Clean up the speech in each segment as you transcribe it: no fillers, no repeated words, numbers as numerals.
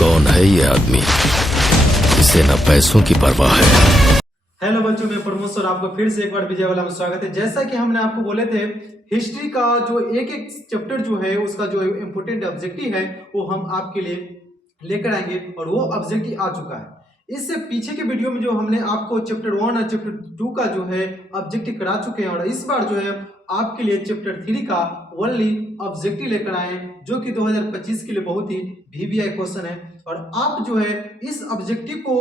कौन है ये आदमी, इसे न पैसों की परवाह है। हेलो बच्चों, मैं प्रमोद सर आपको फिर से एक बार विजय वाला में स्वागत है। जैसा कि हमने आपको बोले थे, हिस्ट्री का जो एक एक चैप्टर जो है उसका जो इम्पोर्टेंट ऑब्जेक्टिव है वो हम आपके लिए लेकर आएंगे और वो ऑब्जेक्टिव आ चुका है। इससे पीछे के वीडियो में जो हमने आपको चैप्टर 1 और चैप्टर 2 का जो है ऑब्जेक्टिव करा चुके हैं और इस बार जो है आपके लिए चैप्टर 3 का ओनली ऑब्जेक्टिव लेकर आए जो कि 2025 के लिए बहुत ही वीवीआई क्वेश्चन है। और आप जो है इस ऑब्जेक्टिव को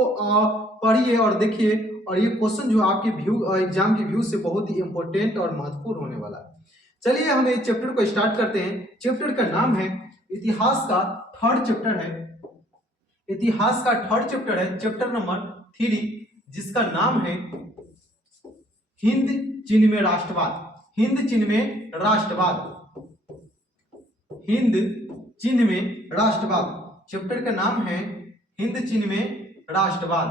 पढ़िए और देखिए, और ये क्वेश्चन जो आपके व्यू एग्जाम के व्यू से बहुत ही इंपॉर्टेंट और महत्वपूर्ण होने वाला है। चलिए हम इस चैप्टर को स्टार्ट करते हैं। चैप्टर का नाम है इतिहास का थर्ड चैप्टर है। इतिहास का थर्ड चैप्टर है, चैप्टर नंबर 3, जिसका नाम है हिंद चीन में राष्ट्रवाद। हिंद चीन में राष्ट्रवाद। हिंद चीन में राष्ट्रवाद। चैप्टर का नाम है हिंद चीन में राष्ट्रवाद।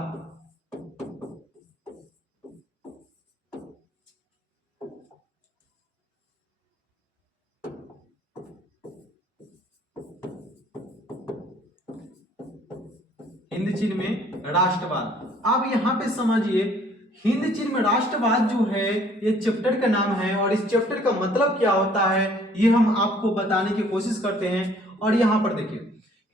हिंद चीन में राष्ट्रवाद। आप यहाँ पे समझिए, हिंद चीन में राष्ट्रवाद जो है ये चैप्टर का नाम है और इस चैप्टर का मतलब क्या होता है ये हम आपको बताने की कोशिश करते हैं। और यहाँ पर देखिए,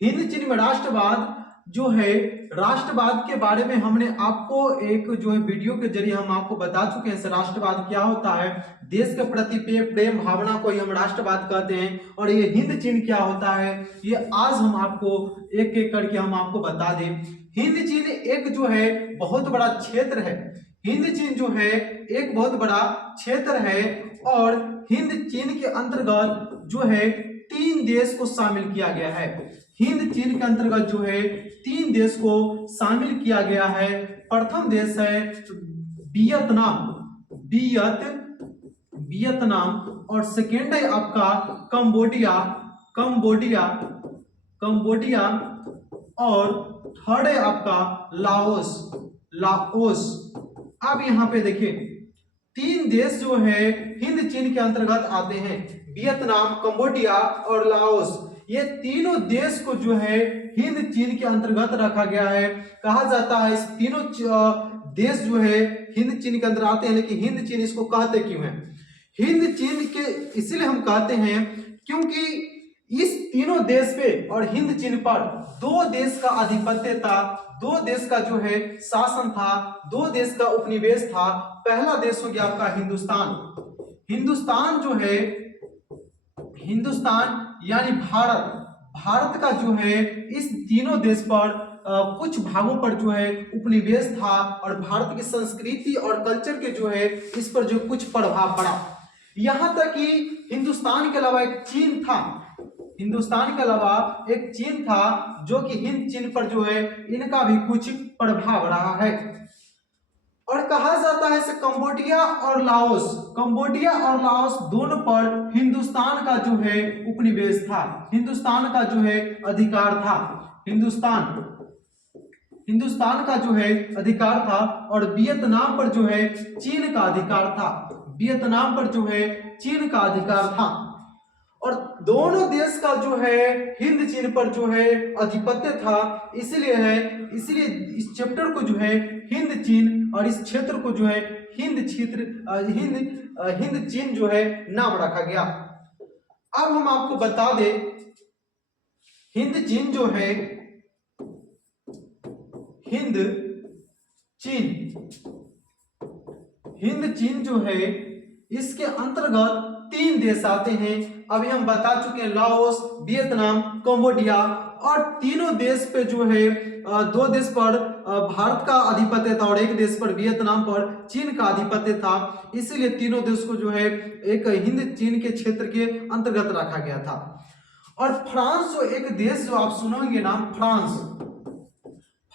हिंद चीन में राष्ट्रवाद जो है, राष्ट्रवाद के बारे में हमने आपको एक जो है वीडियो के जरिए हम आपको बता चुके हैं। राष्ट्रवाद क्या होता है, देश के प्रति प्रेम भावना को ही हम राष्ट्रवाद कहते हैं। और ये हिंद चीन क्या होता है ये आज हम आपको एक एक करके हम आपको बता दें। हिंद चीन एक जो है बहुत बड़ा क्षेत्र है। हिंद चीन जो है एक बहुत बड़ा क्षेत्र है और हिंद चीन के अंतर्गत जो है 3 देश को शामिल किया गया है। हिंद चीन के अंतर्गत जो है 3 देश को शामिल किया गया है। प्रथम देश है वियतनाम, वियतनाम। और सेकेंड है आपका कंबोडिया, कंबोडिया। और थर्ड है आपका लाओस। अब यहाँ पे देखिए 3 देश जो है हिंद चीन के अंतर्गत आते हैं, वियतनाम, कंबोडिया और लाओस। ये तीनों देश को जो है हिंद चीन के अंतर्गत रखा गया है। कहा जाता है इस तीनों देश जो है हिंद चीन के अंदर आते हैं, लेकिन हिंद चीन इसको कहते क्यों हैं? हिंद चीन के इसलिए हम कहते हैं क्योंकि इस तीनों देश पे और हिंद चीन पर 2 देश का आधिपत्य था, 2 देश का जो है शासन था, 2 देश का उपनिवेश था। पहला देश हो गया आपका हिंदुस्तान। हिंदुस्तान जो है, हिंदुस्तान यानी भारत का जो है इस तीनों देश पर कुछ भागों पर जो है उपनिवेश था और भारत की संस्कृति और कल्चर के जो है इस पर जो कुछ प्रभाव पड़ा। यहां तक कि हिंदुस्तान के अलावा एक चीन था, हिंदुस्तान के अलावा एक चीन था जो कि हिंद चीन पर जो है इनका भी कुछ प्रभाव रहा है। और कहा जाता है कंबोडिया और लाओस दोनों पर हिंदुस्तान का जो है उपनिवेश था, हिंदुस्तान का जो है अधिकार था। हिंदुस्तान का जो है अधिकार था और वियतनाम पर जो है चीन का अधिकार था। वियतनाम पर जो है चीन का अधिकार था और दोनों देश का जो है हिंद चीन पर जो है आधिपत्य था। इसलिए इस चैप्टर को जो है हिंद चीन और इस क्षेत्र को जो है हिंद चीन जो है नाम रखा गया। अब हम आपको बता दें, हिंद चीन जो है, हिंद चीन जो है इसके अंतर्गत 3 देश आते हैं। अभी हम बता चुके हैं, लाओस, वियतनाम, कंबोडिया। और तीनों देश पे जो है 2 देश पर भारत का आधिपत्य था और एक देश पर वियतनाम पर चीन का आधिपत्य था। इसीलिए तीनों देश को जो है एक हिंद चीन के क्षेत्र के अंतर्गत रखा गया था। और फ्रांस जो एक देश जो आप सुनोगे नाम,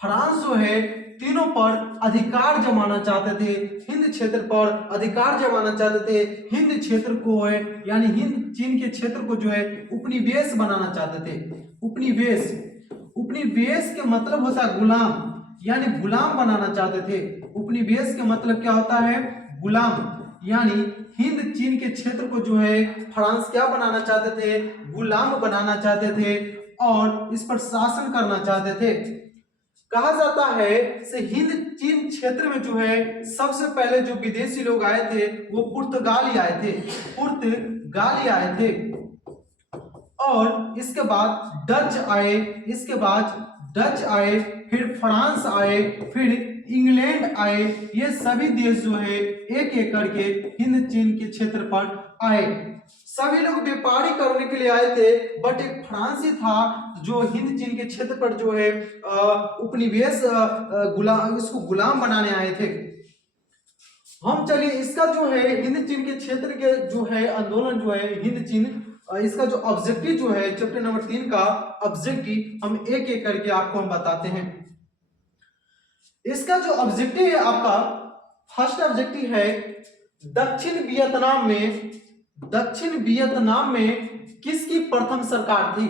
फ्रांस जो है तीनों पर अधिकार जमाना चाहते थे, हिंद क्षेत्र पर अधिकार जमाना चाहते थे। हिंद क्षेत्र को है यानी हिंद चीन के क्षेत्र को जो है उपनिवेश बनाना चाहते थे। उपनिवेश के मतलब होता है गुलाम, यानी गुलाम बनाना चाहते थे। उपनिवेश के मतलब क्या होता है? गुलाम। यानी हिंद चीन के क्षेत्र को जो है फ्रांस क्या बनाना चाहते थे? गुलाम बनाना चाहते थे। और इस पर शासन करना चाहते थे। कहा जाता है से हिंद चीन क्षेत्र में जो है सबसे पहले जो विदेशी लोग आए थे वो पुर्तगाली आए थे, पुर्तगाली आए थे। और इसके बाद डच आए, इसके बाद डच आए, फिर फ्रांस आए, फिर इंग्लैंड आए। ये सभी देश जो है एक एक करके हिंद चीन के क्षेत्र पर आए। सभी लोग व्यापारी करने के लिए आए थे, बट एक फ्रांसी था जो हिंद चीन के क्षेत्र पर जो है उपनिवेश गुलाम, इसको गुलाम बनाने आए थे। हम चलिए इसका जो है हिंद चीन के क्षेत्र के जो है आंदोलन जो है हिंद चीन, इसका जो ऑब्जेक्टिव जो है चैप्टर नंबर 3 का ऑब्जेक्टिव हम एक एक करके आपको हम बताते हैं। इसका जो ऑब्जेक्टिव है आपका फर्स्ट ऑब्जेक्टिव है दक्षिण वियतनाम में किसकी प्रथम सरकार थी?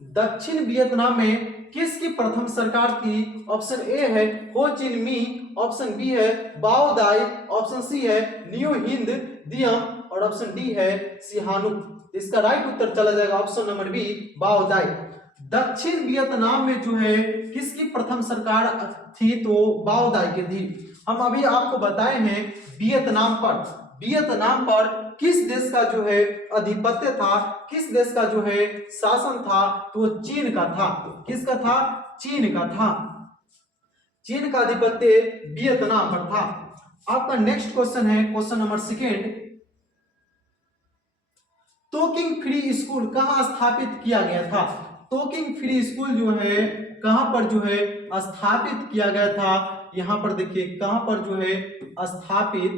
दक्षिण वियतनाम में किसकी प्रथम सरकार थी? ऑप्शन ए है हो चिन मी, ऑप्शन बी है बाओ दाई, ऑप्शन सी है न्यू हिंद दियम और ऑप्शन डी है सिहानुक। इसका राइट उत्तर चला जाएगा ऑप्शन नंबर बी बाओ दाई। दक्षिण वियतनाम में जो है किसकी प्रथम सरकार थी? तो बाओ दाई की थी। हम अभी आपको बताए हैं वियतनाम पर किस देश का जो है आधिपत्य था, किस देश का जो है शासन था? तो चीन का था। किसका था? चीन का था। चीन का आधिपत्य वियतनाम पर था। आपका नेक्स्ट क्वेश्चन है क्वेश्चन नंबर 2। तोकिंग फ्री स्कूल कहां स्थापित किया गया था? तोकिंग फ्री स्कूल जो है कहां पर जो है स्थापित किया गया था? यहां पर देखिए कहां पर जो है स्थापित,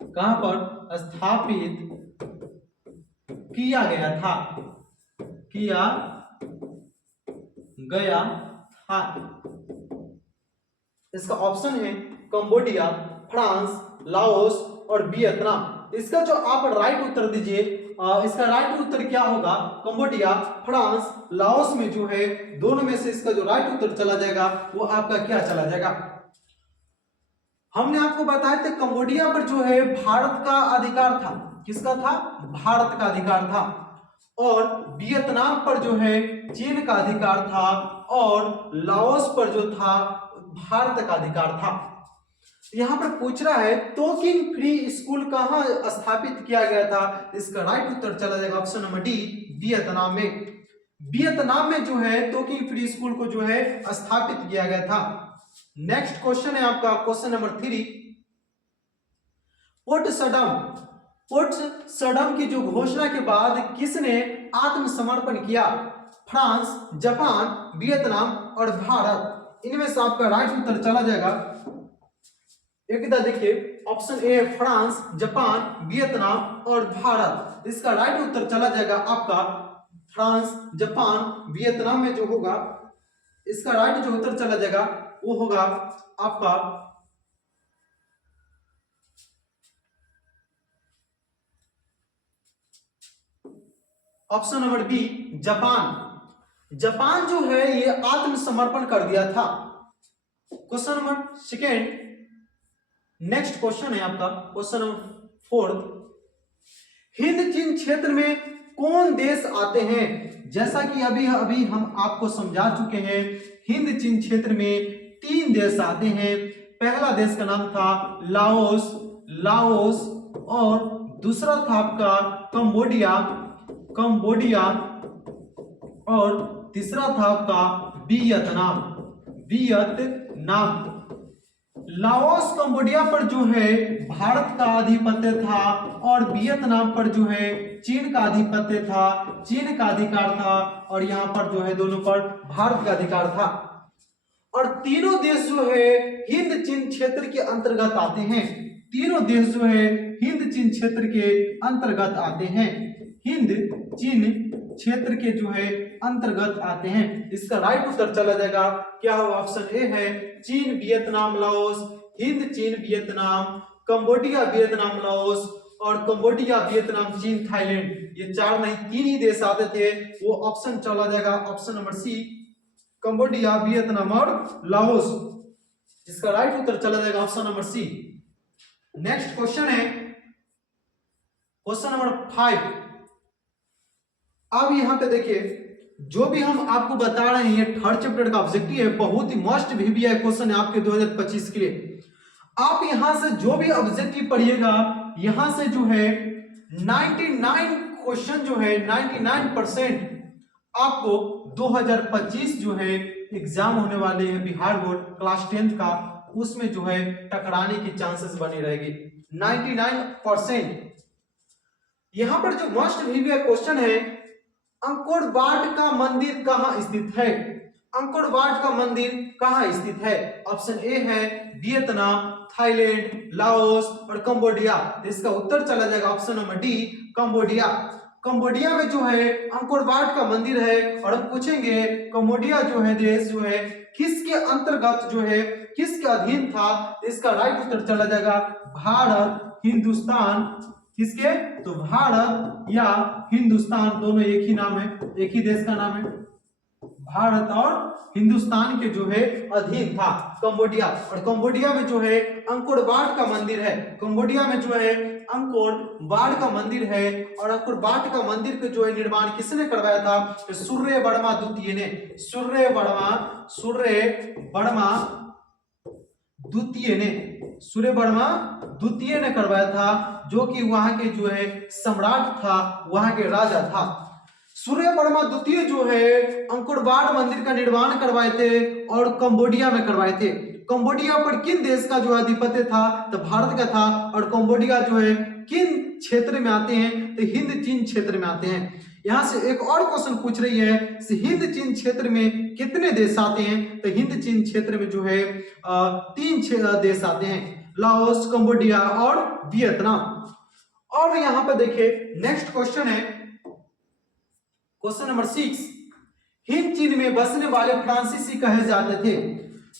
कहां पर स्थापित किया गया था? किया गया था। इसका ऑप्शन है कंबोडिया, फ्रांस, लाओस और वियतनाम। इसका जो आप राइट उत्तर दीजिए, इसका राइट उत्तर क्या होगा? कंबोडिया, फ्रांस, लाओस में जो है दोनों में से इसका जो राइट उत्तर चला जाएगा वो आपका क्या चला जाएगा? हमने आपको बताया था कंबोडिया पर जो है भारत का अधिकार था। किसका था? भारत का अधिकार था। और वियतनाम पर जो है चीन का अधिकार था और लाओस पर जो था भारत का अधिकार था। यहां पर पूछ रहा है तोकिंग फ्री स्कूल कहां स्थापित किया गया था? इसका राइट उत्तर चला जाएगा ऑप्शन नंबर डी वियतनाम में। वियतनाम में जो है तोकिंग फ्री स्कूल को जो है स्थापित किया गया था। नेक्स्ट क्वेश्चन है आपका क्वेश्चन नंबर 3। पोर्ट सडम की जो घोषणा के बाद किसने आत्मसमर्पण किया? फ्रांस, जापान, वियतनाम और भारत। इनमें से आपका राइट उत्तर चला जाएगा, एक देखिए option A France, Japan, Vietnam और भारत। इसका राइट उत्तर चला जाएगा आपका फ्रांस, जापान, वियतनाम में जो होगा इसका राइट जो उत्तर चला जाएगा वो होगा आपका option number B Japan. Japan जो है ये आत्मसमर्पण कर दिया था। Question number 2। नेक्स्ट क्वेश्चन है आपका क्वेश्चन नंबर 4। हिंद चीन क्षेत्र में कौन देश आते हैं? जैसा कि अभी हम आपको समझा चुके हैं, हिंद चीन क्षेत्र में 3 देश आते हैं। पहला देश का नाम था लाओस और दूसरा था आपका कंबोडिया और तीसरा था आपका वियतनाम। लाओस कंबोडिया पर जो है भारत का आधिपत्य था और वियतनाम पर जो है चीन का आधिपत्य था, चीन का अधिकार था और यहां पर जो है दोनों पर भारत का अधिकार था। और तीनों देश जो है हिंद चीन क्षेत्र के अंतर्गत आते हैं। तीनों देश जो है हिंद चीन क्षेत्र के अंतर्गत आते हैं। हिंद चीन क्षेत्र के जो है अंतर्गत आते हैं। इसका राइट उत्तर चला जाएगा क्या हो? ऑप्शन ए है चीन, वियतनाम, लाओस, हिंद चीन, वियतनाम, कंबोडिया, वियतनाम, लाओस और कंबोडिया, वियतनाम, चीन, थाईलैंड। ये 4 नहीं 3 ही देश आते थे। वो ऑप्शन चला जाएगा option number C Cambodia, Vietnam और लाओस। इसका राइट उत्तर चला जाएगा option number C. Next question है क्वेश्चन नंबर 5। अब यहां पे देखिए जो भी हम आपको बता रहे हैं ये थर्ड चैप्टर का ऑब्जेक्टिव है, बहुत ही मस्ट VBI क्वेश्चन है आपके 2025 के लिए। आप यहां से जो भी ऑब्जेक्टिव पढ़िएगा यहां से जो है 99 क्वेश्चन जो है 99% आपको 2025 जो है एग्जाम होने वाले हैं बिहार बोर्ड क्लास 10th का, उसमें जो है टकराने की चांसेस बनी रहेगी 99%। यहां पर जो मस्ट VBI क्वेश्चन है, अंकोर वाट का मंदिर कहां स्थित है? अंकोर वाट का मंदिर कहां स्थित है? ऑप्शन ए है वियतनाम, थाईलैंड, लाओस और कंबोडिया। इसका उत्तर चला जाएगा option number D, Cambodia. Cambodia में जो है अंकोर वाट का मंदिर है। और हम पूछेंगे कंबोडिया जो है देश जो है किसके अंतर्गत जो है किसके अधीन था? इसका राइट उत्तर चला जाएगा भारत, हिंदुस्तान। किसके? तो भारत या हिंदुस्तान दोनों एक ही नाम है, एक ही देश का नाम है। भारत और हिंदुस्तान के जो है अधीन था कंबोडिया। और कंबोडिया में जो है अंकोर वाट का मंदिर है। कंबोडिया में जो है अंकोर वाट का मंदिर है। और अंकोर वाट का मंदिर का जो है निर्माण किसने करवाया था? तो सूर्यवर्मा द्वितीय ने। सूर्यवर्मा द्वितीय ने करवाया था, जो कि वहां के जो है सम्राट था, वहां के राजा था। सूर्यवर्मा द्वितीय जो है अंकोर वाट मंदिर का निर्माण करवाए थे और कंबोडिया में करवाए थे। कंबोडिया पर किन देश का जो आधिपत्य था? तो भारत का था। और कंबोडिया जो है किन क्षेत्र में आते हैं? तो हिंद चीन क्षेत्र में आते हैं। यहां से एक और क्वेश्चन पूछ रही है, हिंद चीन क्षेत्र में कितने देश आते हैं? तो हिंद चीन क्षेत्र में जो है 3 देश आते हैं, लाओस, कंबोडिया और वियतनाम। और यहां पर देखिए नेक्स्ट क्वेश्चन है क्वेश्चन नंबर 6। हिंद चीन में बसने वाले फ्रांसीसी कहे जाते थे।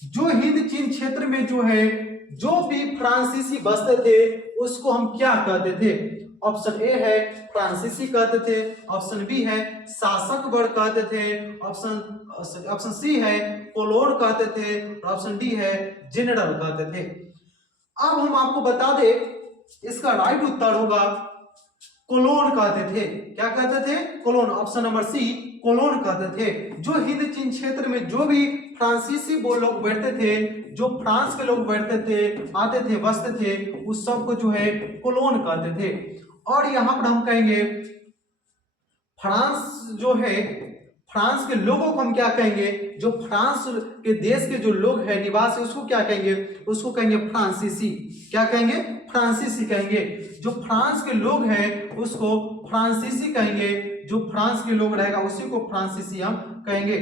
जो हिंद चीन क्षेत्र में जो है जो भी फ्रांसीसी बसते थे उसको हम क्या कहते थे? ऑप्शन ए है फ्रांसीसी कहते थे, ऑप्शन बी है शासक वर्ग कहते थे, ऑप्शन सी है कोलोन कहते थे, और ऑप्शन डी है जनरल कहते थे। अब हम आपको बता दे इसका राइट उत्तर होगा कोलोन कहते थे। क्या कहते थे? Cologne. Option number C Cologne कहते थे। जो हिंद चीन क्षेत्र में जो भी फ्रांसीसी वो लोग बैठते थे, जो फ्रांस के लोग बैठते थे, आते थे, बसते थे, उस सब को जो है कोलोन कहते थे। और यहां पर हम कहेंगे फ्रांस जो है, फ्रांस के लोगों को हम क्या कहेंगे? जो फ्रांस के देश के जो लोग हैं निवासी, उसको क्या कहेंगे? उसको कहेंगे फ्रांसीसी। क्या कहेंगे? फ्रांसीसी कहेंगे। जो फ्रांस के लोग हैं उसको फ्रांसीसी कहेंगे। जो फ्रांस के लोग रहेगा उसी को फ्रांसीसी हम कहेंगे।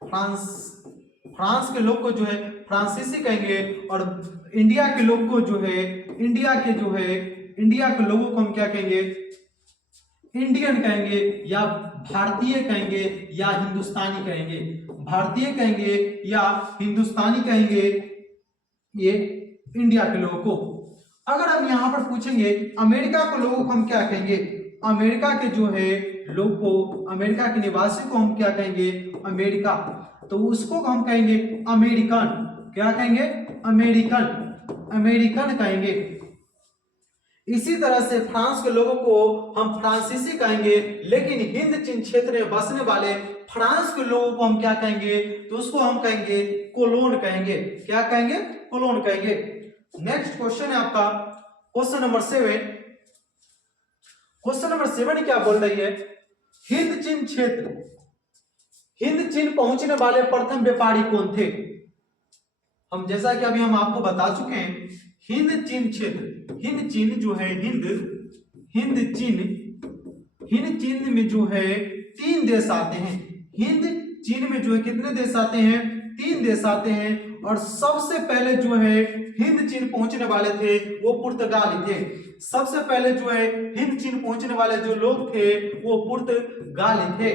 फ्रांस के लोग को जो है फ्रांसीसी कहेंगे। और इंडिया के लोग को जो है इंडिया के लोगों को हम क्या कहेंगे? इंडियन कहेंगे, या भारतीय कहेंगे, या हिंदुस्तानी कहेंगे। भारतीय कहेंगे या हिंदुस्तानी कहेंगे ये इंडिया के लोगों को। अगर हम यहां पर पूछेंगे अमेरिका के लोगों को हम क्या कहेंगे? अमेरिका के जो है लोग को, अमेरिका के निवासी को हम क्या कहेंगे? अमेरिका। तो उसको हम कहेंगे अमेरिकन। क्या कहेंगे? अमेरिकन कहेंगे। इसी तरह से फ्रांस के लोगों को हम फ्रांसीसी कहेंगे, लेकिन हिंद चीन क्षेत्र में बसने वाले फ्रांस के लोगों को हम क्या कहेंगे? तो उसको हम कहेंगे कोलोन कहेंगे। क्या कहेंगे? कोलोन कहेंगे। नेक्स्ट क्वेश्चन है आपका क्वेश्चन नंबर 7। क्वेश्चन नंबर 7 क्या बोल रही है? हिंद चीन पहुंचने वाले प्रथम व्यापारी कौन थे? हम जैसा कि अभी हम आपको बता चुके हैं, हिंद चीन जो है हिंद चीन में जो है 3 देश आते हैं। हिंद चीन में जो है कितने देश आते हैं? 3 देश आते हैं। और सबसे पहले जो है हिंद चीन पहुंचने वाले थे वो पुर्तगाली थे। सबसे पहले जो है हिंद चीन पहुंचने वाले जो लोग थे वो पुर्तगाली थे।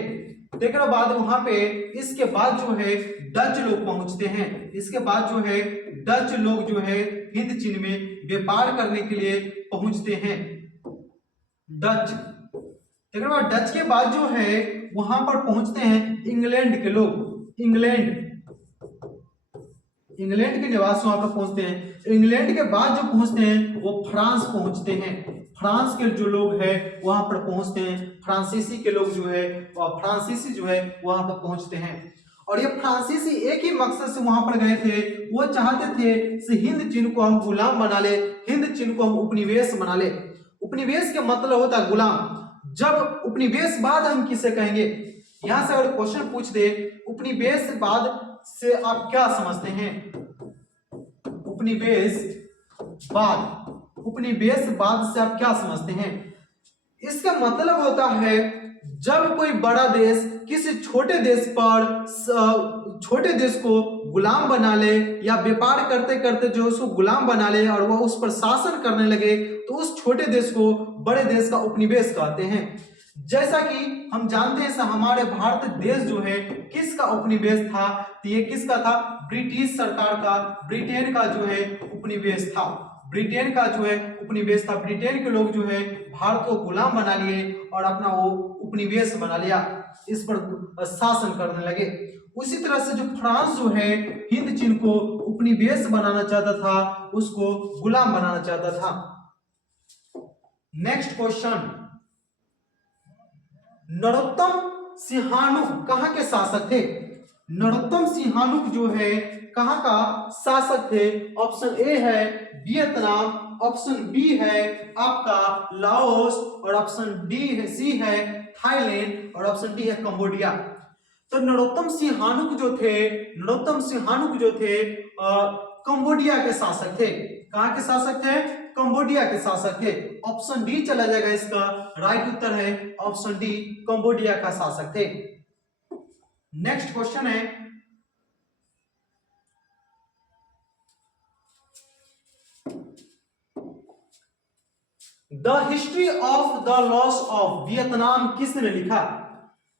देखने बाद वहां पे इसके बाद जो है डच लोग पहुंचते हैं। इसके बाद जो है डच लोग जो है हिंद चीन में व्यापार करने के लिए पहुंचते हैं। डच। देखने बाद डच के बाद जो है वहां पर पहुंचते हैं इंग्लैंड के लोग। इंग्लैंड के निवासी वहां पर पहुंचते हैं। इंग्लैंड के बाद जो पहुंचते हैं वो फ्रांस पहुंचते हैं। फ्रांस के जो लोग हैं वहां पर पहुंचते हैं, फ्रांसीसी के लोग जो है फ्रांसीसी जो है वहां पर पहुंचते हैं। और ये फ्रांसीसी एक ही मकसद से वहां पर गए थे, वो चाहते थे कि हिंद चीन को हम गुलाम बना ले, हिंद चीन को हम उपनिवेश बना ले। उपनिवेश का मतलब होता है गुलाम। जब उपनिवेशवाद हम किसे कहेंगे, यहां से अगर क्वेश्चन पूछ दे उपनिवेशवाद से आप क्या समझते हैं, उपनिवेशवाद से आप क्या समझते हैं? इसका मतलब होता है जब कोई बड़ा देश किसी छोटे देश छोटे देश को गुलाम बना ले, या व्यापार करते करते जो उसको गुलाम बना ले और वह उस पर शासन करने लगे, तो उस छोटे देश को बड़े देश का उपनिवेश कहते हैं। जैसा कि हम जानते हैं हमारे भारत देश जो है किसका उपनिवेश था, तो ये किसका था? ब्रिटिश सरकार का, ब्रिटेन का जो है उपनिवेश था। ब्रिटेन का जो है उपनिवेश था। ब्रिटेन के लोग जो है भारत को गुलाम बना लिए और अपना वो उपनिवेश बना लिया, इस पर शासन करने लगे। उसी तरह से जो फ्रांस जो है हिंद चीन को उपनिवेश बनाना चाहता था, उसको गुलाम बनाना चाहता था। नेक्स्ट क्वेश्चन, नरोत्तम सिंहानुक कहां के शासक थे? नरोत्तम सिंहानुक जो है कहां का शासक थे? ऑप्शन ए है वियतनाम, ऑप्शन बी है आपका लाओस, और ऑप्शन डी है सी है थाईलैंड, और ऑप्शन डी है कंबोडिया। तो नरोत्तम सिंहानुक जो थे कंबोडिया के शासक थे। कहां के शासक थे? कंबोडिया के शासक थे। ऑप्शन डी चला जाएगा, इसका राइट उत्तर है ऑप्शन डी, कंबोडिया का शासक थे। नेक्स्ट क्वेश्चन है, the history of the loss of Vietnam किसने लिखा?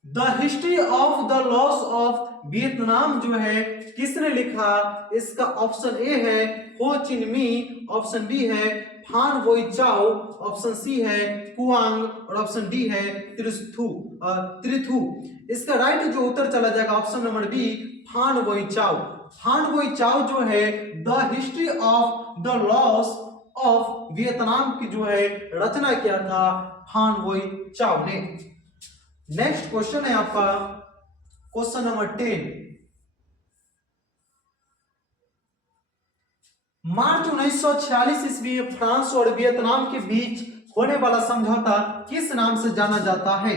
The history of the loss of Vietnam जो है किसने लिखा? इसका ऑप्शन ए है हो चिन मी, ऑप्शन बी है फान वोई चाओ, ऑप्शन सी है कुआंग, और ऑप्शन डी है त्रिथु। इसका राइट जो उत्तर चला जाएगा ऑप्शन नंबर बी, फान वोई चाओ। फान वोई चाओ जो है the history of the loss of Vietnam की जो है रचना किया था फान वोई चाओ ने। नेक्स्ट क्वेश्चन है आपका क्वेश्चन नंबर 10, मार्च 1946 ईस्वी में फ्रांस और वियतनाम के बीच होने वाला समझौता किस नाम से जाना जाता है?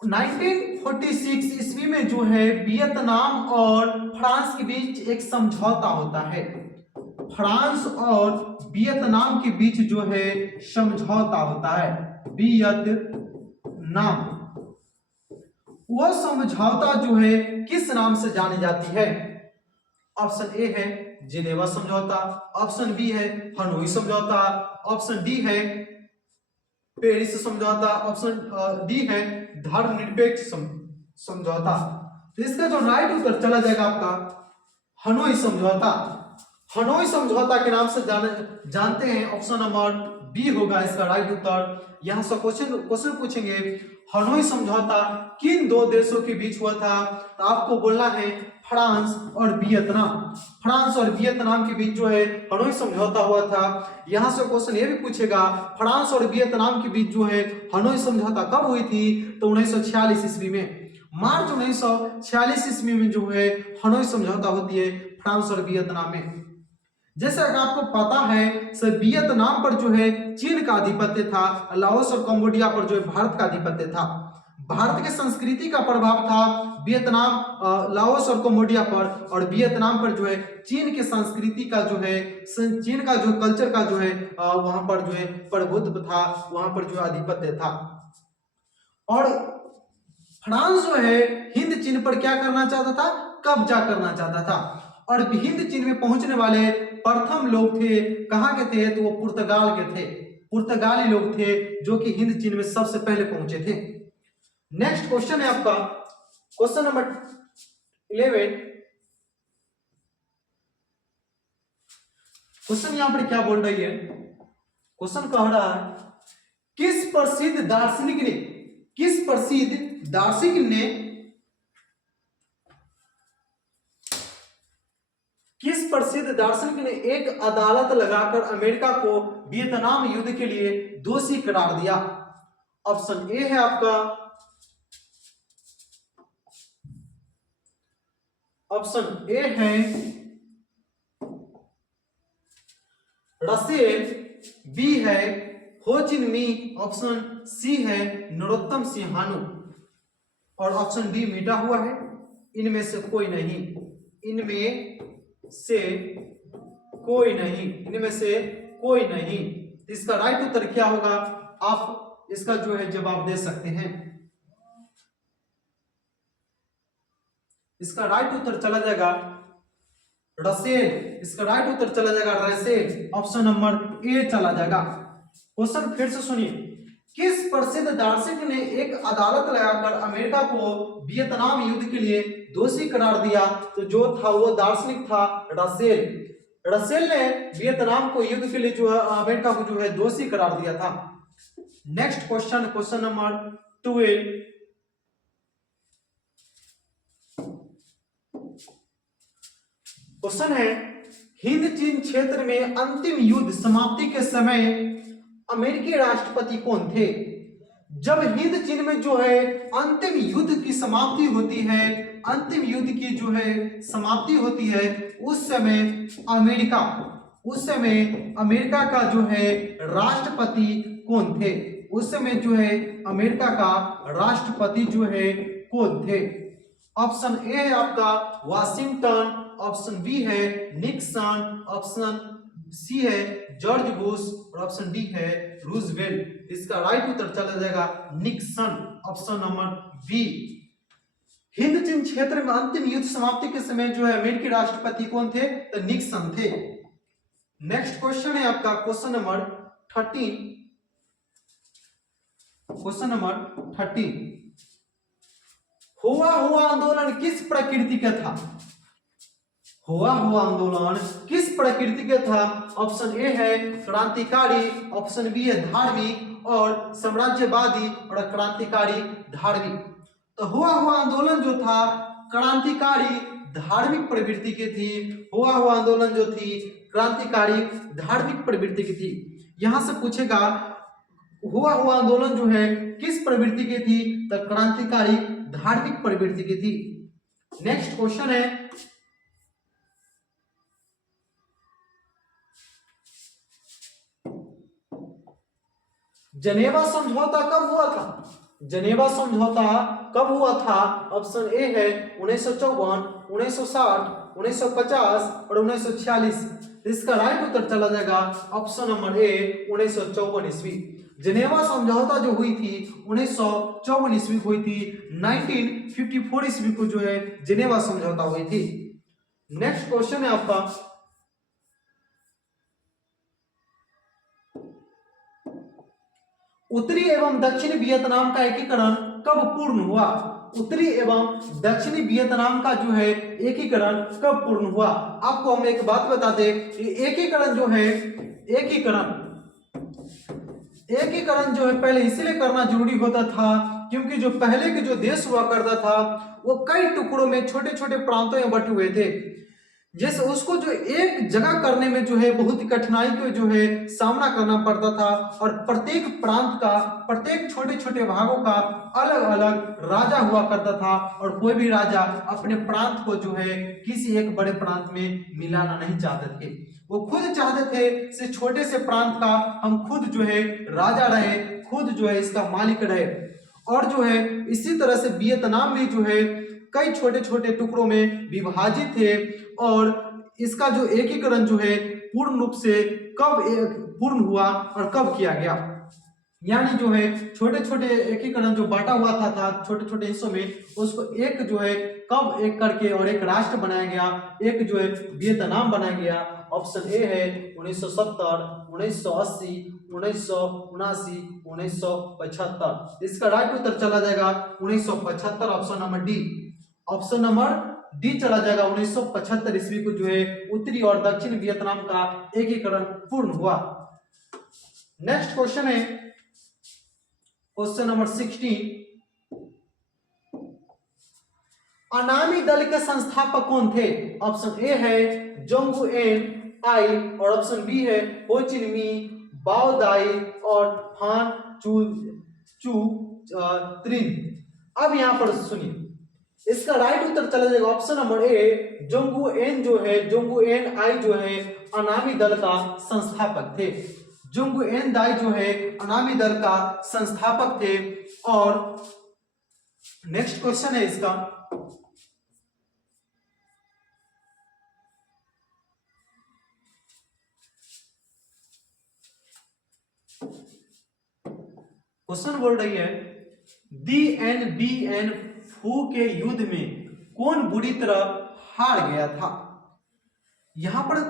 1946 ईस्वी में जो है वियतनाम और फ्रांस के बीच एक समझौता होता है। फ्रांस और वियतनाम के बीच जो है समझौता होता है, वियतनाम। वह समझौता जो है किस नाम से जानी जाती है? ऑप्शन ए है जिनेवा समझौता, ऑप्शन बी है हनोई समझौता, ऑप्शन डी है पेरिस समझौता, ऑप्शन डी है धर्मनिरपेक्ष समझौता। तो इसका जो राइट उत्तर चला जाएगा आपका हनोई समझौता। हनोई समझौता के नाम से जानते हैं, ऑप्शन नंबर बी होगा इसका राइट उत्तर। यहां से क्वेश्चन पूछेंगे हनोई समझौता किन दो देशों के बीच हुआ था? तो आपको बोलना है फ्रांस और वियतनाम। फ्रांस और वियतनाम के बीच जो है हनोई समझौता हुआ था। यहां से क्वेश्चन ये भी पूछेगा फ्रांस और वियतनाम के बीच जो है हनोई समझौता कब हुई थी? तो 1946 ईस्वी में, मार्च 1946 ईस्वी में जो है हनोई समझौता होती है फ्रांस और वियतनाम में। जैसे अगर आपको पता है वियतनाम पर जो है चीन का आधिपत्य था, लाओस और कंबोडिया पर जो है भारत का आधिपत्य था। भारत के संस्कृति का प्रभाव था वियतनाम, लाओस और कंबोडिया पर, और वियतनाम पर जो है चीन के संस्कृति का जो है, चीन का जो कल्चर का जो है वहां पर जो है प्रभुत्व था, वहां पर जो आधिपत्य था। और फ्रांस जो है हिंद चीन पर क्या करना चाहता था? कब्जा करना चाहता था। और हिंद चीन में पहुंचने वाले प्रथम लोग थे, कहां के थे? तो वो पुर्तगाल के थे। पुर्तगाली लोग थे जो कि हिंद चीन में सबसे पहले पहुंचे थे। नेक्स्ट क्वेश्चन है आपका क्वेश्चन नंबर 11। क्वेश्चन यहां पर क्या बोल रही है? क्वेश्चन कह रहा है किस प्रसिद्ध दार्शनिक ने प्रसिद्ध दार्शनिक ने एक अदालत लगाकर अमेरिका को वियतनाम युद्ध के लिए दोषी करार दिया? ऑप्शन ए है आपका, ऑप्शन ए है रसेल, बी है हो चिन मी, ऑप्शन सी है नरोत्तम सिंहानु और ऑप्शन डी मिटा हुआ है। इनमें से कोई नहीं, इनमें से कोई नहीं, इनमें से कोई नहीं। इसका राइट उत्तर क्या होगा? आप इसका जो है जवाब दे सकते हैं। इसका राइट उत्तर चला जाएगा रसेल, इसका राइट उत्तर चला जाएगा रसेल, ऑप्शन नंबर ए चला जाएगा। क्वेश्चन फिर से सुनिए, किस प्रसिद्ध दार्शनिक ने एक अदालत लगाकर अमेरिका को वियतनाम युद्ध के लिए दोषी करार दिया? तो जो था वो दार्शनिक था रसेल। रसेल ने वियतनाम को युद्ध के लिए जो है अमेरिका को जो है दोषी करार दिया था। Next question, question number 12, question है हिंद चीन क्षेत्र में अंतिम युद्ध समाप्ति के समय अमेरिकी राष्ट्रपति कौन थे? जब हिंद चीन में जो है अंतिम युद्ध की समाप्ति होती है, अंतिम युद्ध की जो है समाप्ति होती है, उस समय अमेरिका का जो है राष्ट्रपति कौन थे? उस समय जो है अमेरिका का राष्ट्रपति जो है कौन थे? ऑप्शन ए है आपका वाशिंगटन, ऑप्शन बी है निक्सन, ऑप्शन सी है जॉर्ज बुश और ऑप्शन डी है रूजवेल्ट। इसका राइट उत्तर चला जाएगा निक्सन, ऑप्शन नंबर बी। हिंद चीन क्षेत्र में अंतिम युद्ध समाप्ति के समय जो है अमेरिकी राष्ट्रपति कौन थे? तो निक्सन थे। नेक्स्ट क्वेश्चन है आपका क्वेश्चन नंबर 13, क्वेश्चन नंबर 13, हुआ आंदोलन किस प्रकृति का था? हुआ आंदोलन किस प्रकृति का था? ऑप्शन ए है क्रांतिकारी, ऑप्शन बी है धार्मिक और साम्राज्यवादी और क्रांतिकारी धार्मिक। तो हुआ आंदोलन जो था क्रांतिकारी धार्मिक प्रवृत्ति की थी। हुआ आंदोलन जो थी क्रांतिकारी धार्मिक प्रवृत्ति की थी। यहां से पूछेगा हुआ आंदोलन जो है किस प्रवृत्ति की थी? तो क्रांतिकारी धार्मिक प्रवृत्ति की थी। नेक्स्ट क्वेश्चन है जनेवा समझौता कब हुआ था? जनेवा समझौता कब हुआ था? ऑप्शन ए है 1954, 1960, 1950 और 1946। इसका राइट उत्तर चला जाएगा ऑप्शन नंबर ए 1954 ईस्वी। जनेवा समझौता जो हुई थी 1954 ईस्वी हुई थी। 1954 ईस्वी को जो है जनेवा समझौता हुई थी। नेक्स्ट क्वेश्चन है आपका उत्तरी एवं दक्षिणी वियतनाम का एकीकरण कब पूर्ण हुआ? उत्तरी एवं दक्षिणी वियतनाम का जो है एकीकरण कब पूर्ण हुआ? आपको हम एक बात बता दें, एकीकरण जो है एकीकरण जो है पहले इसलिए करना जरूरी होता था क्योंकि जो पहले के जो देश हुआ करता था वो कई टुकड़ों में छोटे छोटे प्रांतों में बटे हुए थे। जैसे उसको जो एक जगह करने में जो है बहुत ही कठिनाई को जो है सामना करना पड़ता था और प्रत्येक प्रांत का प्रत्येक छोटे छोटे भागों का अलग अलग राजा हुआ करता था और कोई भी राजा अपने प्रांत को जो है किसी एक बड़े प्रांत में मिलाना नहीं चाहते थे। वो खुद चाहते थे से छोटे से प्रांत का हम खुद जो है राजा रहे, खुद जो है इसका मालिक रहे। और जो है इसी तरह से वियतनाम भी जो है कई छोटे छोटे टुकड़ों में विभाजित थे और इसका जो एकीकरण जो है पूर्ण रूप से कब पूर्ण हुआ और कब किया गया? यानी जो है छोटे छोटे एकीकरण जो बांटा हुआ था छोटे छोटे हिस्सों में, उसको एक जो है कब एक करके और एक राष्ट्र बनाया गया, एक जो है वियतनाम बनाया गया। ऑप्शन ए है 1970, 1980, 1979, 1975। इसका राइट उत्तर चला जाएगा 1975, option number D. Option number D चला जाएगा 1975 ईस्वी को जो है उत्तरी और दक्षिण वियतनाम का एकीकरण पूर्ण हुआ। नेक्स्ट क्वेश्चन है क्वेश्चन नंबर 16, अनामी दल के संस्थापक कौन थे? ऑप्शन ए है जोंगू एन आई और ऑप्शन बी है हो चिन मी, बाओ दाई और हान चू चू त्रिन। अब यहां पर सुनिए, इसका राइट उत्तर चला जाएगा ऑप्शन नंबर ए, जोंगू एन जो है, जोंगू एन आई जो है अनामी दल का संस्थापक थे। जोंगू एन दाई जो है अनामी दल का संस्थापक थे। और नेक्स्ट क्वेश्चन है इसका, क्वेश्चन बोल रही है दी एन बी एन फू के युद्ध में कौन बुरी तरह हार गया था? यहां पर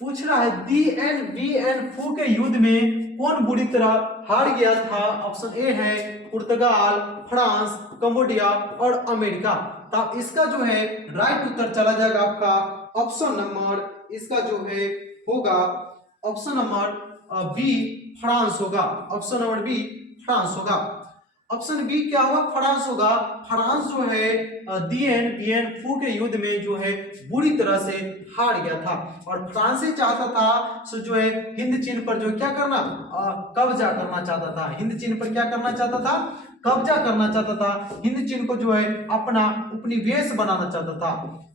पूछ रहा है दी एन बी एन फू के युद्ध में कौन बुरी तरह हार गया था? ऑप्शन ए है पुर्तगाल, फ्रांस, कंबोडिया और अमेरिका। तो इसका जो है राइट उत्तर चला जाएगा आपका ऑप्शन नंबर, इसका जो है होगा ऑप्शन नंबर बी, फ्रांस होगा। ऑप्शन नंबर बी फ्रांस होगा। ऑप्शन बी क्या होगा? फ्रांस होगा। फ्रांस जो है दी एन बी एन फू के युद्ध में जो है बुरी तरह से हार गया था और फ्रांस से चाहता था सो जो है हिंद चीन पर जो क्या करना, कब्जा करना चाहता था। हिंद चीन पर क्या करना चाहता था? कब्जा करना चाहता था। हिंद चीन को जो है अपना उपनिवेश बनाना चाहता था।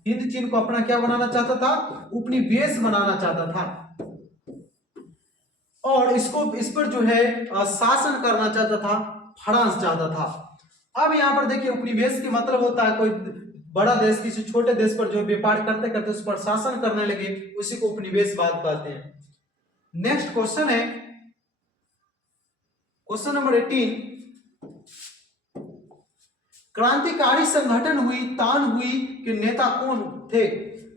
हिंद चीन को अपना क्या बनाना चाहता था? उपनिवेश बनाना चाहता था और इसको इस पर जो है शासन करना चाहता था, फ्रांस चाहता था। अब यहाँ पर देखिए उपनिवेश के मतलब होता है कोई बड़ा देश किसी छोटे देश पर जो व्यापार करते करते उस पर शासन करने लगे, उसी को उपनिवेशवाद कहते हैं। नेक्स्ट क्वेश्चन है क्वेश्चन नंबर 18, क्रांतिकारी संगठन हुई तान हुई के नेता कौन थे?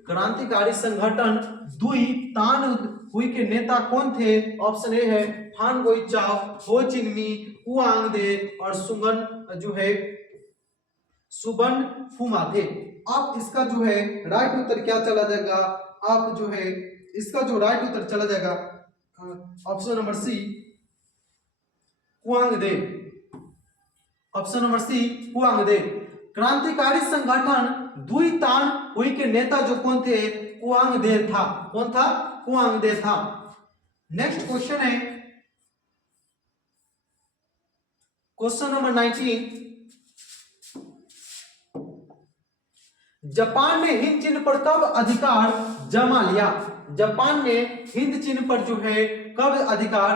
क्रांतिकारी संगठन दुई तान हुई के नेता कौन थे? ऑप्शन ए है फान गोई चाओ, हो चिनमी, हुआंग दे और सुगन जो है सुबन फुमा थे। आप इसका जो है राइट उत्तर क्या चला जाएगा? आप जो है इसका जो राइट उत्तर चला जाएगा ऑप्शन नंबर सी, हुआंग दे। ऑप्शन नंबर सी, हुआंग दे। क्रांतिकारी संगठन दुई तान हुई के नेता जो कौन थे? हुआंग दे था। कौन था? हुआंग दे था। नेक्स्ट क्वेश्चन है क्वेश्चन नंबर 19, जापान ने हिंद चीन पर कब अधिकार जमा लिया? जापान ने हिंद चीन पर जो है कब अधिकार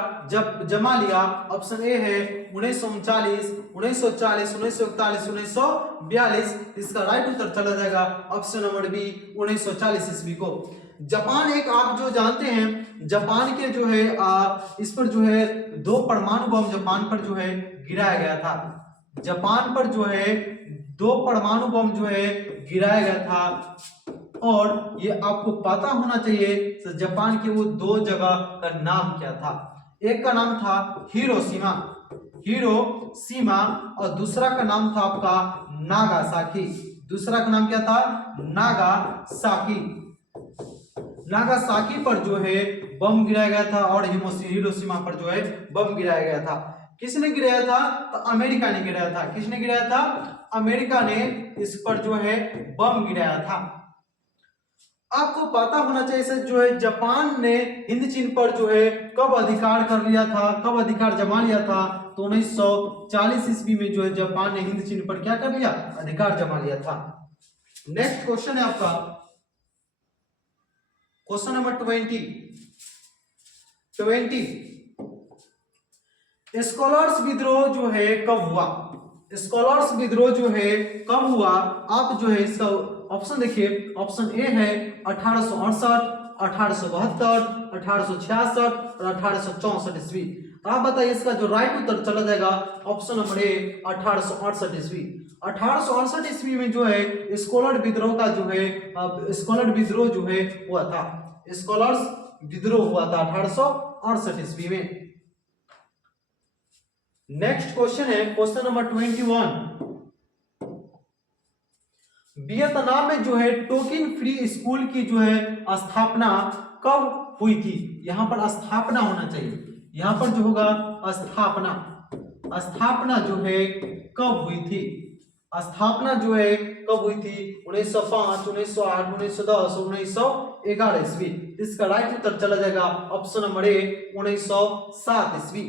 जमा लिया? ऑप्शन ए है 1939, 1940, 1941, 1942। इसका राइट उत्तर चला जाएगा ऑप्शन नंबर बी, 1940 ईस्वी को। जापान एक आप जो जानते हैं जापान के जो है इस पर जो है 2 परमाणु बम जापान पर जो है गिराया गया था। जापान पर जो है 2 परमाणु बम जो है गिराया गया था और ये आपको पता होना चाहिए तो जापान के वो 2 जगह का नाम क्या था? एक का नाम था हिरोशिमा, हिरोशिमा और दूसरा का नाम था आपका नागासाकी। दूसरा का नाम क्या था? नागासाकी। नागासाकी पर जो है बम गिराया गया था और हिरोशिमा पर जो है बम गिराया गया था। किसने गिराया था? तो अमेरिका ने गिराया था। किसने गिराया था? अमेरिका ने इस पर जो है बम गिराया था। आपको पता होना चाहिए सर जो है जापान ने हिंद चीन पर जो है कब अधिकार कर लिया था, कब अधिकार जमा लिया था? तो 1940 ईस्वी में जो है जापान ने हिंद चीन पर क्या कर लिया? अधिकार जमा लिया था। नेक्स्ट क्वेश्चन है आपका क्वेश्चन नंबर 20, स्कॉलर्स विद्रोह जो है कब हुआ? स्कॉलर्स विद्रोह जो है कब हुआ? आप जो है इसका ऑप्शन देखिए, ऑप्शन ए है 1868, 1872, 1866 और 1864 ईस्वी। तो आप बताइए इसका जो राइट उत्तर चला जाएगा ऑप्शन नंबर ए, 1868 ईस्वी। 1868 ईस्वी में जो है स्कॉलर विद्रोह का जो है स्कॉलर विद्रोह जो है हुआ था। स्कॉलर्स विद्रोह हुआ था 1868 ईस्वी में। नेक्स्ट क्वेश्चन है क्वेश्चन नंबर 21, वियतनाम में जो है टोकिन फ्री स्कूल की जो है स्थापना कब हुई थी? यहां पर स्थापना होना चाहिए, यहां पर जो होगा स्थापना, स्थापना जो है कब हुई थी? स्थापना जो है कब हुई थी? 1905, 1908, 1910, 1911 ईस्वी। इसका राइट उत्तर चला जाएगा ऑप्शन नंबर ए 1907 ईस्वी।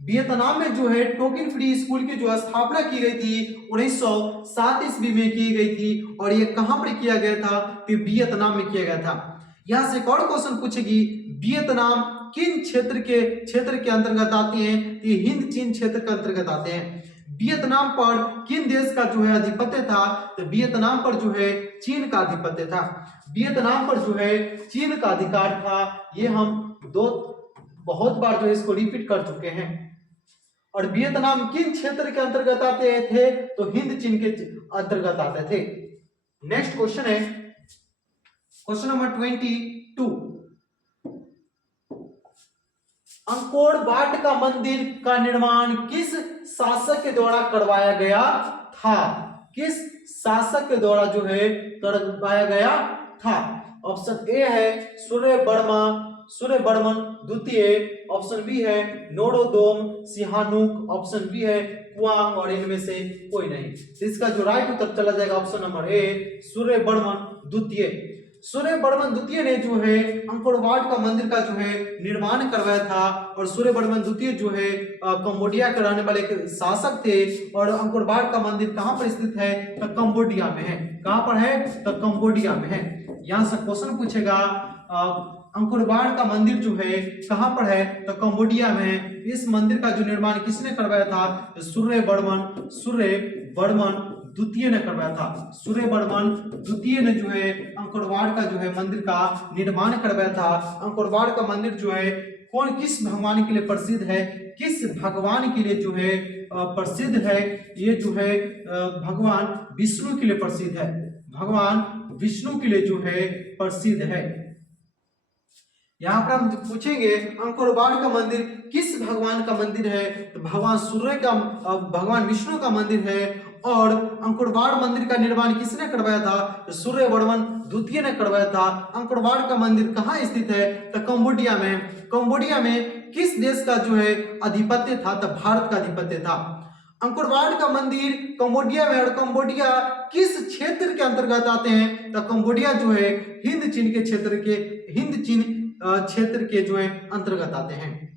वियतनाम में जो है टोकन फ्री स्कूल की जो स्थापना की गई थी 1907 ईस्वी में की गई थी, और ये कहां पर किया गया था? तो वियतनाम में किया गया था। यहां से एक और क्वेश्चन पूछेगी, वियतनाम किन क्षेत्र के अंतर्गत आते हैं? ये हिंद चीन क्षेत्र के अंतर्गत आते हैं। वियतनाम पर किन देश का जो है आधिपत्य था? तो वियतनाम पर जो है चीन का आधिपत्य था। वियतनाम पर जो है चीन का अधिकार था। ये हम बहुत बार जो है इसको रिपीट कर चुके हैं। और वियतनाम किन क्षेत्र के अंतर्गत आते थे? तो हिंद चीन के अंतर्गत आते थे। नेक्स्ट क्वेश्चन है क्वेश्चन नंबर 22। अंकोर वाट का मंदिर का निर्माण किस शासक के द्वारा करवाया गया था? किस शासक के द्वारा जो है करवाया गया था? ऑप्शन ए है सूर्यवर्मन द्वितीय, ऑप्शन बी है नोरोदोम सिहानुक, ऑप्शन बी है कुआंग, और इनमें से कोई नहीं। इसका जो राइट उत्तर चला जाएगा ऑप्शन नंबर ए सूर्यवर्मन द्वितीय। सूर्यवर्मन द्वितीय ने जो है अंकोर वाट का मंदिर का जो है निर्माण करवाया था। और सूर्यवर्मन द्वितीय जो है कंबोडिया के रहने वाले एक शासक थे। और अंकोर वाट का मंदिर कहां पर स्थित है? तो कंबोडिया में है। कहां पर है? तो कंबोडिया में है। यहां से क्वेश्चन पूछेगा अंकोर वाट का मंदिर जो है कहां पर है? तो कंबोडिया में है। इस मंदिर का जो निर्माण किसने करवाया था? तो सूर्यवर्मन द्वितीय ने करवाया था। सूर्यवर्मन द्वितीय ने जो है अंकोर वाट का जो है मंदिर का निर्माण करवाया था। अंकोर वाट का मंदिर जो है किस भगवान के लिए प्रसिद्ध है? किस भगवान के लिए जो है प्रसिद्ध है? ये जो है भगवान विष्णु के लिए प्रसिद्ध है। भगवान विष्णु के लिए जो है प्रसिद्ध है। यहाँ पर हम पूछेंगे अंकोर वाट का मंदिर किस भगवान का मंदिर है? तो भगवान विष्णु का मंदिर है। और अंकोर वाट मंदिर का निर्माण किसने करवाया था? तो सूर्यवर्मन द्वितीय ने करवाया था। अंकोर वाट का मंदिर कहाँ स्थित है? तो कंबोडिया में। कंबोडिया में किस देश का जो है आधिपत्य था? तो भारत का आधिपत्य था। अंकोर वाट का मंदिर कंबोडिया में, और कंबोडिया किस क्षेत्र के अंतर्गत आते हैं? तो कंबोडिया जो है हिंद चीन क्षेत्र के जो है अंतर्गत आते हैं।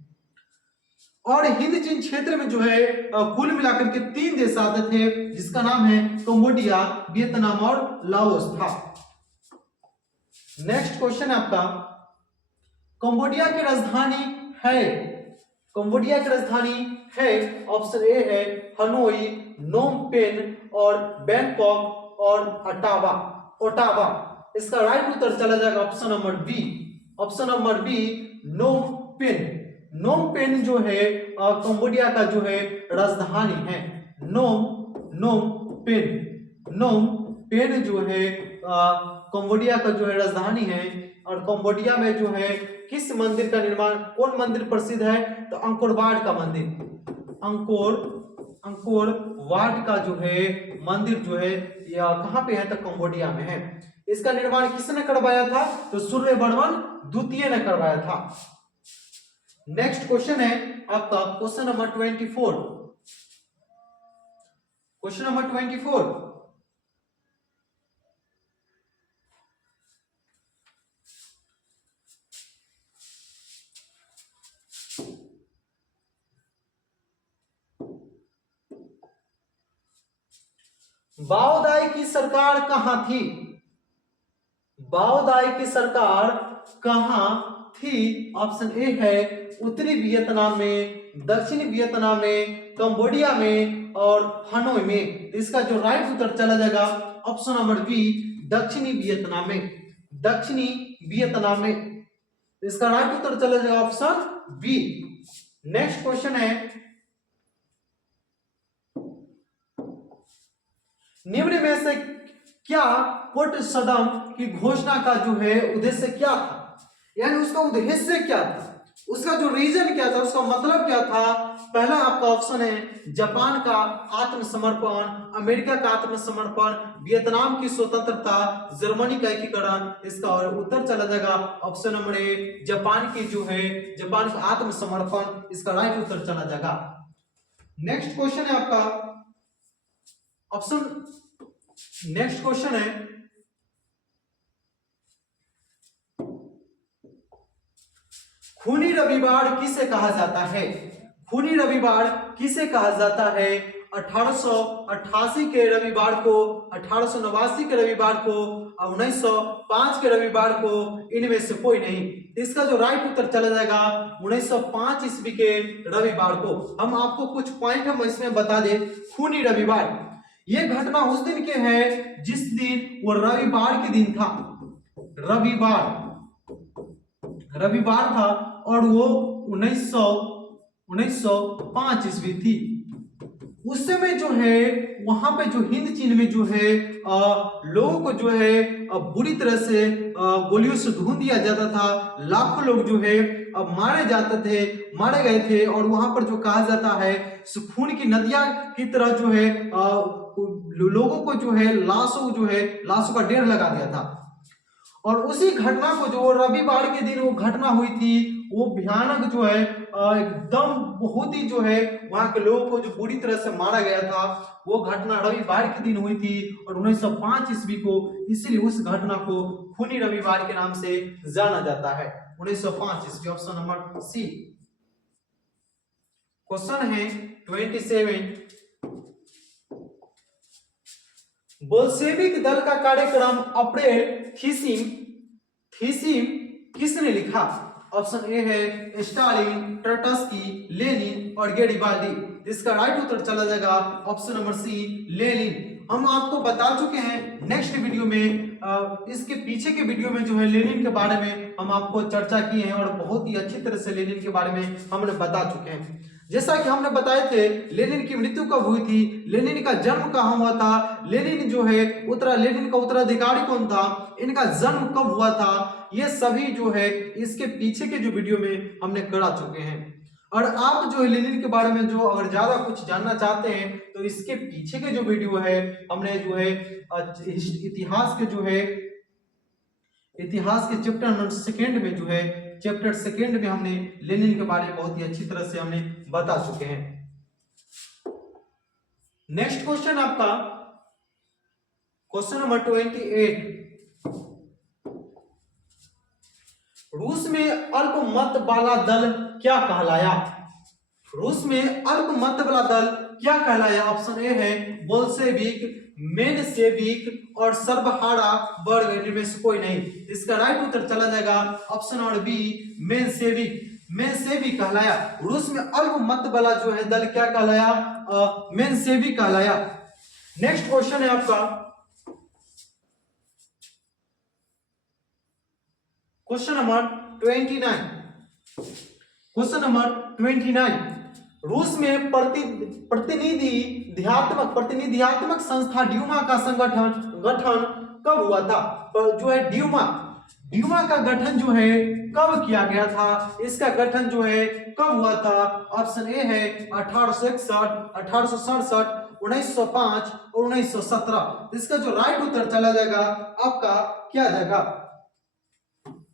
और हिंद चीन क्षेत्र में जो है कुल मिलाकर के 3 देश आते थे, जिसका नाम है कंबोडिया, वियतनाम और लाओस था। नेक्स्ट क्वेश्चन है आपका, कंबोडिया की राजधानी है? कंबोडिया की राजधानी है, ऑप्शन ए है हनोई, नोम पेन और बैंकॉक और ओटावा। इसका राइट उत्तर चला जाएगा option number B. Option number B Phnom Penh. Phnom Penh जो है कंबोडिया का जो है राजधानी है। नोम पेन जो है कंबोडिया का जो है राजधानी है। और कंबोडिया में जो है किस मंदिर का निर्माण, कौन मंदिर प्रसिद्ध है? तो अंकोर वाट का मंदिर। अंकोर वाट का जो है मंदिर जो है कहां पे है? तो कंबोडिया में है। इसका निर्माण किसने करवाया था? तो सूर्यवर्मन द्वितीय ने करवाया था। नेक्स्ट क्वेश्चन है आपका क्वेश्चन नंबर 24। क्वेश्चन नंबर 24, बाओदाई की सरकार कहां थी? बाओदाई की सरकार कहां थी? ऑप्शन ए है उत्तरी वियतनाम में, दक्षिणी वियतनाम में, कंबोडिया में और हनोई में। इसका जो राइट उत्तर चला जाएगा ऑप्शन नंबर बी, दक्षिणी वियतनाम में। दक्षिणी वियतनाम में इसका राइट उत्तर चला जाएगा ऑप्शन बी। नेक्स्ट क्वेश्चन है, निम्न में से क्या पोटसदम की घोषणा का जो है उद्देश्य क्या था? यानी उसका उद्देश्य क्या था, उसका जो रीजन क्या था, उसका मतलब क्या था? पहला आपका ऑप्शन है जापान का आत्मसमर्पण, अमेरिका का आत्मसमर्पण, वियतनाम की स्वतंत्रता, जर्मनी का एकीकरण। इसका उत्तर चला जाएगा ऑप्शन नंबर ए, जापान का आत्मसमर्पण। इसका राइट उत्तर चला जाएगा। नेक्स्ट क्वेश्चन है आपका ऑप्शन नेक्स्ट क्वेश्चन है, खूनी रविवार किसे कहा जाता है? खूनी रविवार किसे कहा जाता है? 1888 के रविवार को, 1889 के रविवार को, 1905 के रविवार को, इनमें से कोई नहीं। इसका जो राइट उत्तर चला जाएगा 1905 ईस्वी के रविवार को। हम आपको कुछ पॉइंट हम इसमें बता दें। खूनी रविवार, ये घटना उस दिन के है जिस दिन वो रविवार के दिन था, रविवार था, और वो 1905 ईस्वी थी। उस समय जो है वहां पे जो हिंद चीन में जो है लोगों को जो है बुरी तरह से गोलियों से ढूंढ दिया जाता था। लाखों लोग जो है मारे गए थे, और वहां पर जो कहा जाता है खून की नदियां की तरह जो है लोगों को जो है लाशों का ढेर लगा दिया था। और उसी घटना को जो रविवार के दिन वो घटना हुई थी, वो भयानक जो है एकदम बहुत ही जो है वहां के लोगों को जो बुरी तरह से मारा गया था, वो घटना रविवार के दिन हुई थी और 1905 ईस्वी को। इसलिए उस घटना को खूनी रविवार के नाम से जाना जाता है। 1905 ईस्वी, ऑप्शन नंबर सी। क्वेश्चन है 27, बोल्शेविक दल का कार्यक्रम अप्रैल थीसिम किसने लिखा? ऑप्शन ए है स्टालिन, ट्रटस्की, लेनिन और गेरिबाल्डी। इसका राइट उत्तर चला जाएगा ऑप्शन नंबर सी, लेनिन। हम आपको बता चुके हैं नेक्स्ट वीडियो में, इसके पीछे के वीडियो में जो है लेनिन के बारे में हम आपको चर्चा की है, और बहुत ही अच्छी तरह से लेनिन के बारे में हमने बता चुके हैं। जैसा कि हमने बताए थे लेनिन की मृत्यु कब हुई थी, लेनिन का जन्म कहाँ हुआ था, लेनिन का उत्तराधिकारी कौन था, इनका जन्म कब हुआ था, ये सभी जो है इसके पीछे के जो वीडियो में हमने करा चुके हैं। और आप जो है लेनिन के बारे में जो अगर ज्यादा कुछ जानना चाहते हैं तो इसके पीछे के जो वीडियो है हमने जो है इतिहास के चैप्टर नंबर 2 में जो है चैप्टर 2 में हमने लेनिन के बारे में बहुत ही अच्छी तरह से हमने बता चुके हैं। नेक्स्ट क्वेश्चन आपका क्वेश्चन नंबर 28, रूस में अल्पमत वाला दल क्या कहलाया? रूस में अल्पमत वाला दल क्या कहलाया? ऑप्शन ए है बोल्शेविक, मेनशेविक और सर्वहारा वर्ग, इनमें से कोई नहीं। इसका राइट उत्तर चला जाएगा ऑप्शन नंबर बी, मेनशेविक कहलाया। रूस में अल्पमत वाला जो है दल क्या कहलाया? मेनशेविक कहलाया। नेक्स्ट क्वेश्चन है आपका क्वेश्चन नंबर 29। रूस में प्रतिनिधियात्मक संस्था ड्यूमा का गठन कब हुआ था? जो है ड्यूमा का गठन जो है कब किया गया था? इसका गठन जो है कब हुआ था? ऑप्शन ए है 1861, 1867, 1905 और 1917। इसका जो राइट उत्तर चला जाएगा आपका क्या जाएगा?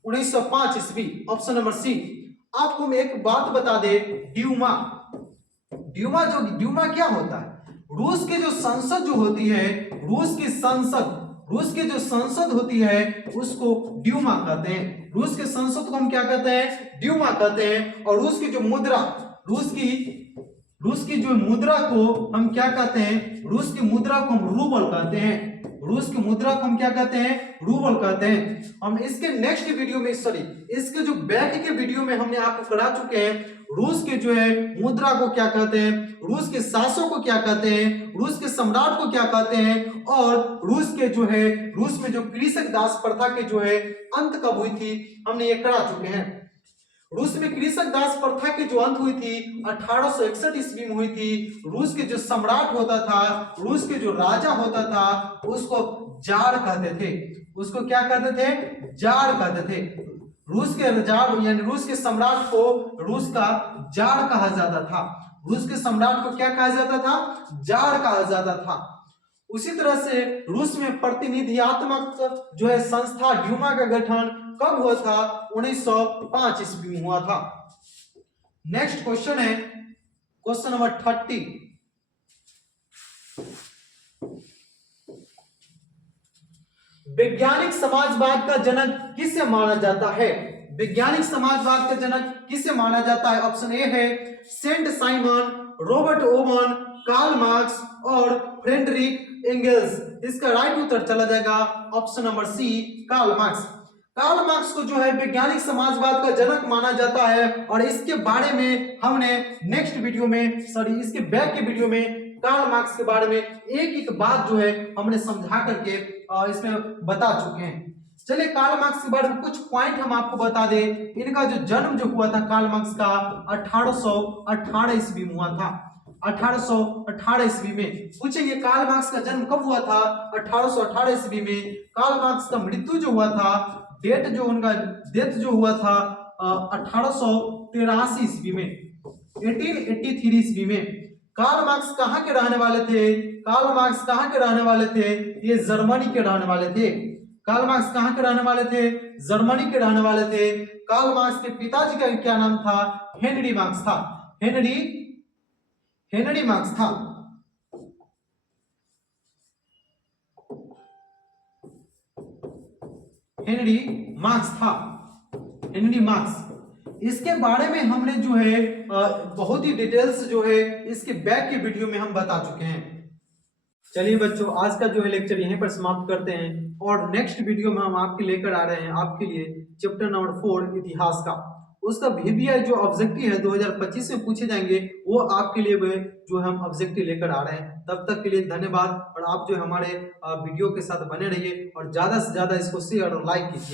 1905 ईस्वी, ऑप्शन नंबर सी। आपको मैं एक बात बता दे, ड्यूमा क्या होता है? रूस के जो संसद जो होती है, रूस के जो संसद होती है उसको ड्यूमा कहते हैं। रूस के संसद को हम क्या कहते हैं? ड्यूमा कहते हैं। और रूस की जो मुद्रा को हम क्या कहते हैं? रूस की मुद्रा को हम रूबल कहते हैं। रूस की मुद्रा को हम क्या कहते हैं? रूबल कहते हैं। हम इसके नेक्स्ट वीडियो में इसके जो बैक के वीडियो में हमने आपको करा चुके हैं रूस के जो है मुद्रा को क्या कहते हैं, रूस के शासक को क्या कहते हैं, रूस के सम्राट को क्या कहते हैं, और रूस में जो कृषक दास प्रथा के जो है अंत कब हुई थी, हमने ये करा चुके हैं। रूस में कृषक दास प्रथा की जो अंत हुई थी 1861 ईस्वी में हुई थी। रूस के जो सम्राट होता था, रूस के जो राजा होता था, उसको जार कहते थे। उसको क्या कहते थे? जार कहते थे। रूस के जार यानी रूस के सम्राट को रूस का जार कहा जाता था। रूस के सम्राट को क्या कहा जाता था? जार कहा जाता था। उसी तरह से रूस में प्रतिनिधियात्मक जो है संस्था ड्यूमा का गठन कब हुआ था? 1905 ईस्वी में हुआ था। नेक्स्ट क्वेश्चन है क्वेश्चन नंबर 30। वैज्ञानिक समाजवाद का जनक किसे माना जाता है? वैज्ञानिक समाजवाद का जनक किसे माना जाता है? ऑप्शन ए है Saint Simon, Robert Owen, Karl Marx और फ्रेडरिक एंगल्स। इसका राइट उत्तर चला जाएगा option number C, Karl Marx. Karl Marx को जो है वैज्ञानिक समाजवाद का जनक माना जाता है और इसके बारे में हमने नेक्स्ट वीडियो में, सॉरी इसके बैक के वीडियो में कार्ल मार्क्स के बारे में एक एक बात जो है हमने समझा करके इसमें बता चुके हैं। चलिए कार्ल मार्क्स के बारे में कुछ पॉइंट हम आपको बता दें। इनका जो जन्म जो हुआ था कार्ल मार्क्स का 1818 ईस्वी में हुआ था। 1818 ईस्वी में। पूछेंगे कार्ल मार्क्स का जन्म कब हुआ था? 1818 ईस्वी में। कार्ल मार्क्स का मृत्यु जो हुआ था, डेथ जो हुआ था 1883 ईस्वी में, 1883 ईस्वी में। कार्ल मार्क्स कहाँ के रहने वाले थे? कार्ल मार्क्स कहाँ के रहने वाले थे? ये जर्मनी के रहने वाले थे। कार्ल मार्क्स कहाँ के रहने वाले थे? जर्मनी के रहने वाले थे। कार्ल मार्क्स के पिताजी का क्या नाम था? हेनरी मार्क्स था। हेनरी मार्क्स था। हेनरी मार्क्स था। Henry marks. इसके बारे में हमने जो है बहुत ही डिटेल्स जो है इसके बैक के वीडियो में हम बता चुके हैं। चलिए बच्चों, आज का जो है लेक्चर यहीं पर समाप्त करते हैं और नेक्स्ट वीडियो में हम आपके लेकर आ रहे हैं आपके लिए चैप्टर नंबर 4 इतिहास का। उसका वीवीआई जो ऑब्जेक्टिव है 2025 में पूछे जाएंगे, वो आपके लिए जो हम ऑब्जेक्टिव लेकर आ रहे हैं। तब तक के लिए धन्यवाद और आप जो हमारे वीडियो के साथ बने रहिए और ज्यादा से ज्यादा इसको शेयर और लाइक कीजिए।